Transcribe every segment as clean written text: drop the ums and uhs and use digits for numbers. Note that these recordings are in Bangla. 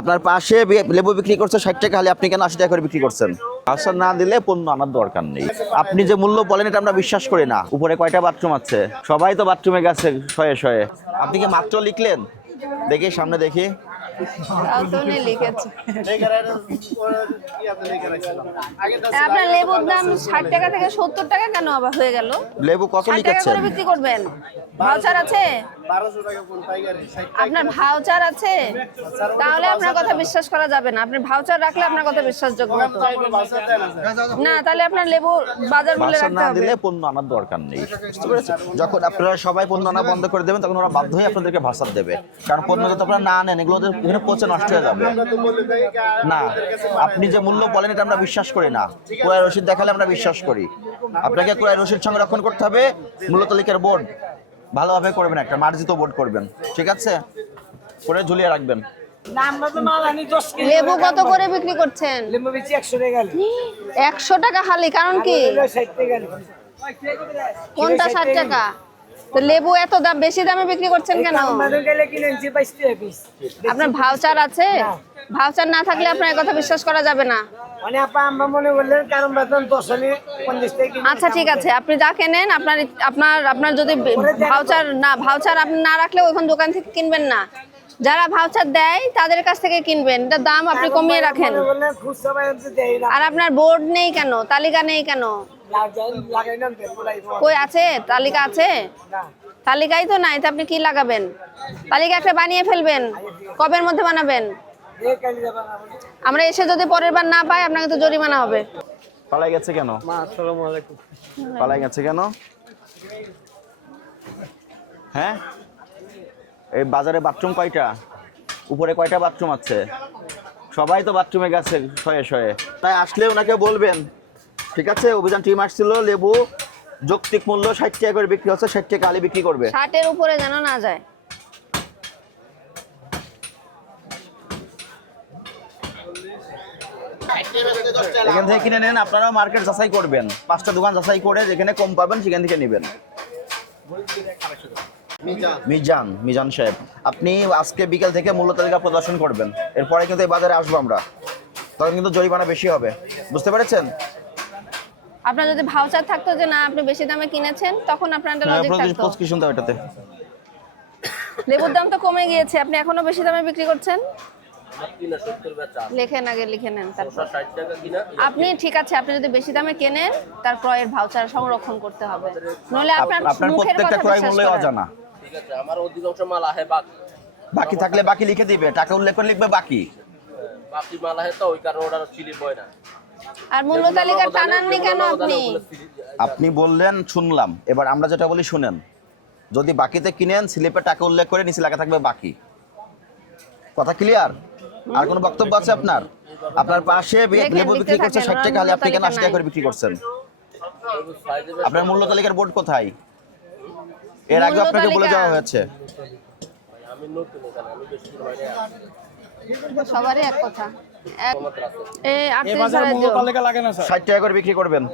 আপনার পাশে লেবু বিক্রি করছে 60 টাকা, হলে আপনি কেন 80 টাকা করে বিক্রি করছেন? ভাউচার না দিলে পণ্য আনার দরকার নেই। আপনি যে মূল্য বলেন এটা আমরা বিশ্বাস করি না। উপরে কয়টা বাথরুম আছে? সবাই তো বাথরুমে গেছে শয়ে শয়ে। আপনি কি মাত্র লিখলেন? দেখি সামনে দেখি। আপনার লেবুর দাম 60 টাকা থেকে 70 টাকা কেন আবার হয়ে গেল? লেবু কত 60 টাকা লিখেছেন? করে বিক্রি করবেন? ভাউচার আছে? আপনার ভাউচার আছে? তাহলে আপনার কথা বিশ্বাস করা যাবে না। আপনি ভাউচার রাখলে আপনার কথা বিশ্বাসযোগ্য হতো না। তাহলে আপনার লেবু বাজার মূল্যে ভাউচার রাখতে না হবে। দিলে পণ্য আনার দরকার নেই। বুঝতে পেরেছেন? যখন আপনারা সবাই পণ্য আনা বন্ধ করে দেবেন তখন ওরা বাধ্য হয়ে আপনাদেরকে ভাউচার দেবে। কারণ পণ্য যদি আপনারা না নেন এগুলো এখানে পচে নষ্ট হয়ে যাবে। না, আপনি যে মূল্য বলেন এটা আমরা বিশ্বাস করি না। ক্রয় রসিদ দেখালে আমরা বিশ্বাস করি। আপনাকে ক্রয় রসিদ সংরক্ষণ করতে হবে। মূল্য তালিকার বোর্ড ভালোভাবে করবেন, একটা মার্জিত বোর্ড করবেন, ঠিক আছে? করে ঝুলিয়ে রাখবেন। লেবু কত করে বিক্রি করছেন? 100 টাকা খালি, কারণ কি? কোনটা 60 টাকা? তো লেবু এত দাম, বেশি দামে বিক্রি করছেন কেন? আপনার ভাউচার আছে? ভাউচার না থাকলে আপনার এই কথা বিশ্বাস করা যাবে না। আচ্ছা ঠিক আছে, আপনি যা কেনেন আপনার আপনার আপনার যদি ভাউচার আপনি না রাখলে ওইখান দোকান থেকে কিনবেন না। যারা ভাউচার দেয় তাদের কাছ থেকে কিনবেন। এটা দাম আপনি কমিয়ে রাখেন। আর আপনার বোর্ড নেই কেন? তালিকা নেই কেন? কই আছে? তালিকা আছে? তালিকাই তো নাই, তো আপনি কি লাগাবেন? তালিকা একটা বানিয়ে ফেলবেন। কবের মধ্যে বানাবেন? আমরা এসে যদি পরের বার না পাই আপনাকে তো জরিমানা হবে। পালাই গেছে কেন? আসসালামু আলাইকুম। পালাই গেছে কেন? হ্যাঁ, এই বাজারে বাথরুম কয়টা? উপরে কয়টা বাথরুম আছে? সবাই তো বাথরুমে গেছে শয়ে শয়ে। তাই আসলে ওনাকে বলবেন, ঠিক আছে? অভিযান টিম আসছিল, লেবু যৌক্তিক মূল্য 60 টাকা করে বিক্রি হচ্ছে, 60 টাকা আলি বিক্রি করবে। 60-এর উপরে যেন না যায়। এখান থেকে কিনে নেন। আপনারাও মার্কেট যাচাই করবেন, 5টা দোকান যাচাই করে যেখানে কম পাবেন সেখান থেকে নেবেন। মিজান সাহেব, আপনি আজকে বিকেল থেকে মূল্য তালিকা প্রদর্শন করবেন। এরপরে কিন্তু এই বাজারে আসবো আমরা, তখন কিন্তু জরিমানা বেশি হবে। বুঝতে পেরেছেন? আপনার যদি ভাউচার থাকতো যে না আপনি বেশি দামে কিনেছেন, তখন আপনার একটা লজিক থাকতো। কি শুনতে হয় এটাতে? লেবুর দাম তো কমে গিয়েছে, আপনি এখনো বেশি দামে বিক্রি করছেন। লেখেন, আগে লিখে নেন তারপর। আপনি ঠিক আছে, আপনি যদি বেশি দামে কেনেন তার ক্রয়ের ভাউচার সংরক্ষণ করতে হবে, নলে আপনার মুখের প্রত্যেকটা কথা ক্রয় বিশ্বাস মূল্যই করেন। অজানা। ঠিক আছে, আমার অধিকাংশ মাল আহে বাকি থাকলে বাকি লিখে দিবে, টাকা উল্লেখ করে লিখবে বাকি। বাকি মাল আহে তো ওই কারণে ওটা চিলি বয় না। আর মূল্য তালিকা টানাননি কেন আপনি? আপনি বললেন শুনলাম, এবার আমরা যেটা বলি শুনেন। যদি বাকিতে কিনেন স্লিপে টাকা উল্লেখ করে নিচে লেখা থাকবে বাকি। কথা ক্লিয়ার? আর কোনো বক্তব্য আছে আপনার? আপনার পাশে লেবু বিক্রি করছে 60 টাকা, হলে আপনি কেন 80 টাকা করে বিক্রি করছেন? আপনার মূল্য তালিকার বোর্ড কোথায়? এর আগে আপনাকে বলে যাওয়া হয়েছে। আমি নতুন এখানে, আমি বেশি দিন হয়নি। সবারই এক কথা। আপনি 60 টাকা করে বিক্রি করবেন।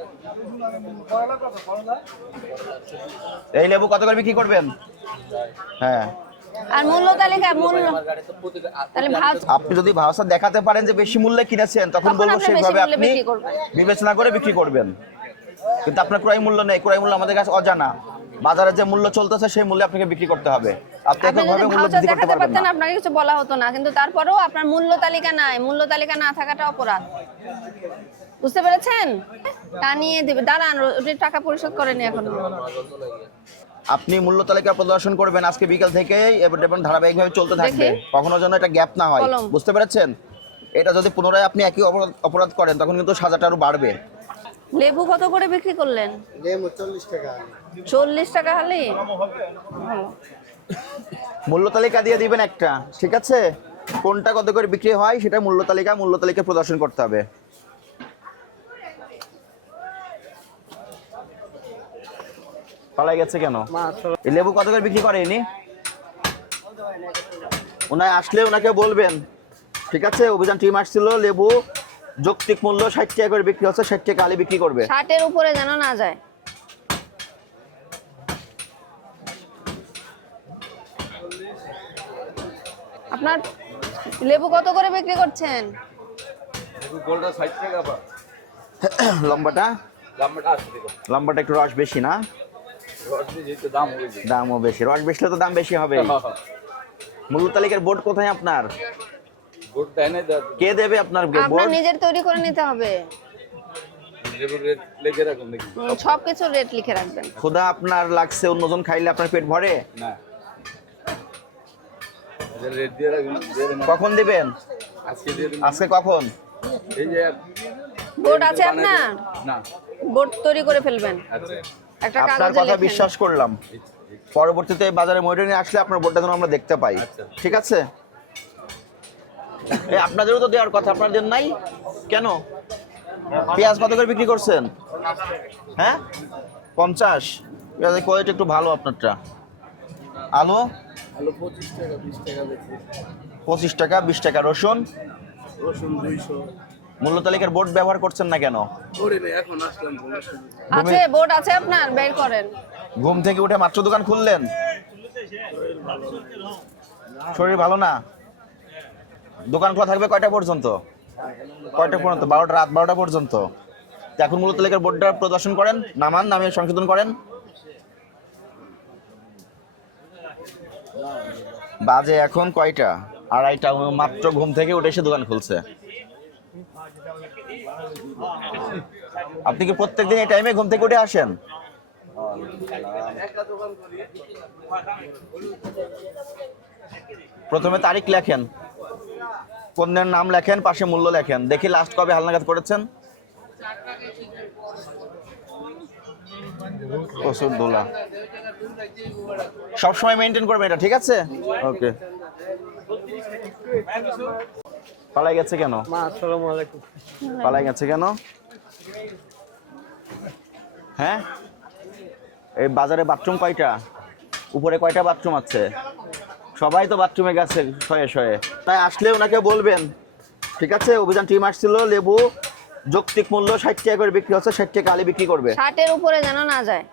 এই লেবু কত করে বিক্রি করবেন? হ্যাঁ, আর মূল্য তালিকা তাহলে আপনি যদি ভাউচার দেখাতে পারেন যে বেশি মূল্যে কিনেছেন, তখন বলবো সেইভাবে আপনি বিবেচনা করে বিক্রি করবেন। কিন্তু আপনার ক্রয় মূল্য নেই, ক্রয় মূল্য আমাদের কাছে অজানা। বাজারে যে মূল্য চলতেছে সেই মূল্যে আপনাকে বিক্রি করতে হবে। আপনি একভাবে মূল্য বৃদ্ধি করতে পারবেন না। আপনাকে কিছু বলা হতো না, কিন্তু তারপরেও আপনার মূল্য তালিকা নাই। মূল্য তালিকা না থাকাটা অপরাধ, বুঝতে পেরেছেন? টানিয়ে দিবে। দাঁড়ান, টাকা পরিশোধ করেনি এখনো। আপনি মূল্য তালিকা প্রদর্শন করবেন আজকে বিকেল থেকেই, এবং ধারাবাহিকভাবে চলতে থাকবে। কখনো যেন এটা গ্যাপ না হয়। বুঝতে পেরেছেন? এটা যদি পুনরায় আপনি একই অপরাধ করেন তখন কিন্তু সাজাটা আরো বাড়বে। লেবু কত করে বিক্রি করলেন? লেবু 40 টাকা। 40 টাকা হলে মূল্য তালিকা দিয়ে দিবেন একটা, ঠিক আছে? কোনটা কত করে বিক্রি হয় সেটা মূল্য তালিকা প্রদর্শন করতে হবে। পালাই গেছে কেন? এই লেবু কত করে বিক্রি করে ইনি? ওনায় আসলে ওনাকে বলবেন, ঠিক আছে? অভিযান টিম আসছিল, লেবু যৌক্তিক মূল্য 60 টাকা করে বিক্রি হচ্ছে, 60 টাকা আলি বিক্রি করবে। 60-এর উপরে যেন না যায়। আপনার লেবু কত করে বিক্রি করছেন? গোলটা 60 টাকা পা। লম্বাটা দামটা 80 টাকা। লম্বাটা একটু রস বেশি না? রস দিয়ে যেতে দাম হয়ে যায়। দামও বেশি, রস বেশিলে তো দাম বেশি হবে। মূল্য তালিকার বোর্ড কোথায় আপনার? গোল দেয় না কে দেবে আপনার আপনার বোর্ড? নিজের তৈরি করে নিতে হবে। লেবুর রেট লেগে রাখুন দেখি। সবকিছু রেট লিখে রাখবেন। খোদা আপনার লাগছে, অন্যজন খাইলে আপনার পেট ভরে? না এদের রেট দিয়ে রাখুন, দিয়ে দেন। কখন দিবেন? আজকে দিয়ে দিন। আজকে কখন? এই যে বোর্ড আছে আপনার? না বোর্ড তৈরি করে ফেলবেন। আচ্ছা একটা আপনার কাগজে কথা লিখেন। বিশ্বাস করলাম, পরবর্তীতে বাজারে ময়ূর নিয়ে আসলে আপনার বোর্ডটা যেন আমরা দেখতে পাই। আচ্ছা। ঠিক আছে? এই আপনাদেরও তো দেওয়ার কথা, আপনার দেন নাই কেন? পেঁয়াজ কত করে বিক্রি করছেন? হ্যাঁ 50। পেঁয়াজের কোয়ালিটি একটু ভালো আপনারটা। আলু আলু 25 টাকা 20 টাকা বেশি। 25 টাকা 20 টাকা। রসুন রসুন 200। মূল্য তালিকার বোর্ড ব্যবহার করছেন না কেন? ওরে না এখন আসলাম ঘুরে। আছে বোর্ড আছে আপনার, বের করেন। ঘুম থেকে উঠে মাত্র দোকান খুললেন? শরীর ভালো না? দোকান খোলা থাকবে কয়টা পর্যন্ত? কয়টা পর্যন্ত? 12টা, রাত 12টা পর্যন্ত। তো এখন মূল্য তালিকার বোর্ডটা প্রদর্শন করেন, নামান, নামে সংশোধন করেন। বাজে এখন কয়টা? 2:30। মাত্র ঘুম থেকে উঠে এসে দোকান খুলছে। আপনি কি প্রত্যেকদিন এই টাইমে ঘুম থেকে উঠে আসেন? প্রথমে তারিখ লেখেন, পণ্যের নাম লেখেন, পাশে মূল্য লেখেন। দেখি লাস্ট কবে হালনাগাদ করেছেন। প্রচুর দোলা। সবসময় মেনটেন করবেন এটা, ঠিক আছে? ওকে। পালাই গেছে কেন? আসসালামু আলাইকুম। পালাই গেছে কেন? হ্যাঁ, এই বাজারে বাথরুম কয়টা? উপরে কয়টা বাথরুম আছে? সবাই তো বাথরুমে গেছে শয়ে শয়ে। তাই আসলে ওনাকে বলবেন, ঠিক আছে? অভিযান টিম আসছিল, লেবু যৌক্তিক মূল্য 60 টাকা করে বিক্রি হচ্ছে, 60 টাকা আলি বিক্রি করবে। 60-এর উপরে যেন না যায়।